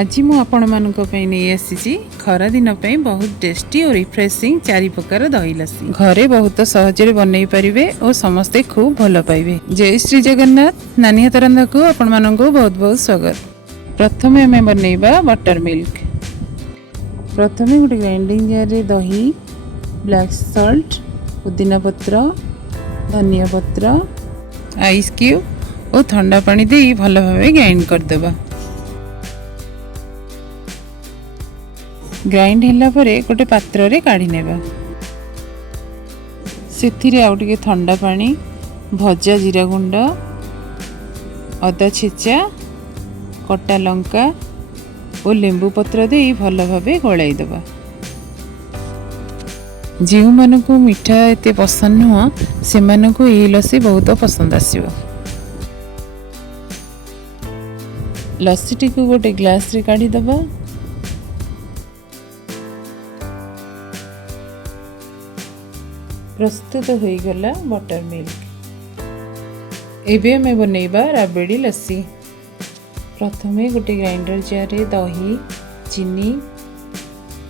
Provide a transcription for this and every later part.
आज मु आपण मानक पई नै आसी खरा दिन पई बहुत टेस्टी और रिफ्रेशिंग चारि प्रकार दही लस्सी घरे बहुत सहज रे बनै परिबे और समस्ते खूब भल पाइबे। जय श्री जगन्नाथ। नानी हाथ रंधा को आपण मानक बहुत बहुत स्वागत। प्रथमे आमे बनैबा बटर मिल्क। प्रथमे गोटे ग्राइंडिंग जार रे दही, ब्लैक सॉल्ट, पुदीना पत्र, धनिया पत्र, आइस क्यूब और ठंडा पानी दे भल भाबे ग्राइंड कर देबा। ग्राइंड होला परे गोटे पात्र रे काढी नेबा। सेथिरे आउ टिके ठंडा पानी, भजा जीरा गुंड, अदा छेचा, कटा लंका और लेंबू पत्र दे भल भाबे गळाई देबा। जेउ मानको मीठा एते पसंद नुह से मानको एही लस्सी बहुत पसंद आसीबो। लस्सी टिको गोटे ग्लास रे काढी देबा। प्रस्तुत हो गला बटर मिल्क। एबे हमें बनैबा राबड़ी लस्सी। प्रथमे गोटे ग्राइंडर जार रे दही, चीनी,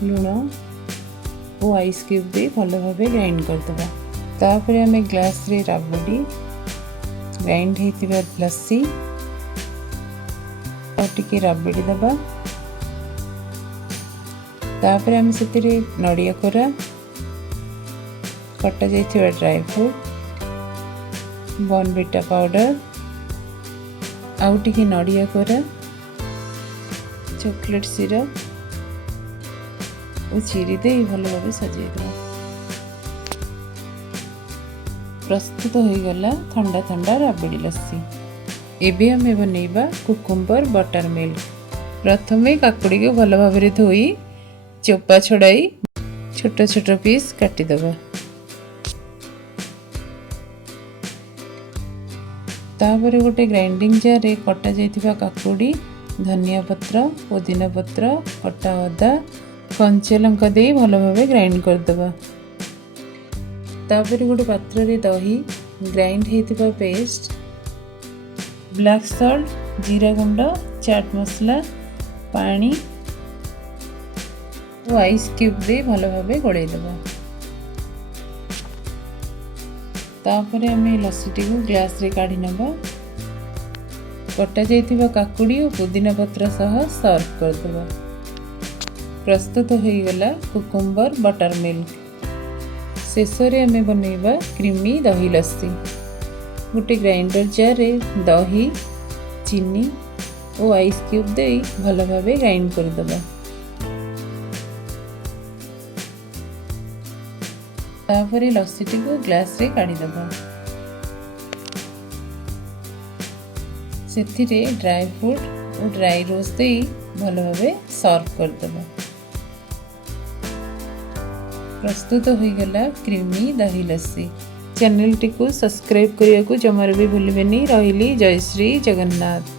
लूण और आइस क्यूब दे भल भाबे ग्राइंड कर देबा। तापरे हमें ग्लास रे राबड़ी, ग्राइंड हेतिबा लस्सी और टिके राबड़ी देबा। तापरे हमें सेतिरे नडिया कोरा, कटा जाइथिबा ड्राई फ्रूट, बॉर्नविटा पाउडर, आउ टिके नडिया कोरा, चॉकलेट सिरप और चीरी दे भल भाबे सजाई देबा। प्रस्तुत हो गला ठंडा ठंडा राबड़ी लस्सी। एबे हमें बनैबा कुकुम्बर बटर मिल्क। प्रथमे काकुड़ी को भल भाबे धोई चोपा छड़ाई छोट छोट पीस काटी देबा। तापर गोटे ग्राइंडिंग जार रे कटा जाइथिबा काकुड़ी, धनिया पत्र, पुदीना पत्र, कटा अदा, कंचा लंका दे भल भाबे ग्राइंड कर देबा। तापर गोटे पात्र रे दही, ग्राइंड हेतिबा पेस्ट, ब्लैक सॉल्ट, जीरा गुंड, चाट मसला, पानी और आइस क्यूब दे भल भाबे गळाई देबा। तापर हमें लस्सी टी को ग्लास रे काढ़ी नबा। कटा जाइथिबा काकुड़ी और पुदीना पत्र सह सर्व कर देबा। प्रस्तुत हो गला कुकुम्बर बटर मिल्क। शेष रे हमें बनैबा क्रीमी दही लस्सी। गोटे ग्राइंडर जार रे दही, चीनी और आइस क्यूब दे भल भाबे ग्राइंड कर देबा। तापर लस्सी टी को ग्लास रे काढ़ी देबा। सेथिरे ड्राई फ्रूट और ड्राई रोज दे भल भाबे सर्व कर देबा। प्रस्तुत हो गला क्रीमी दही लस्सी। चैनल टी को सब्सक्राइब करिया को जमार भी भूलिबेनी। रहिली जय श्री जगन्नाथ।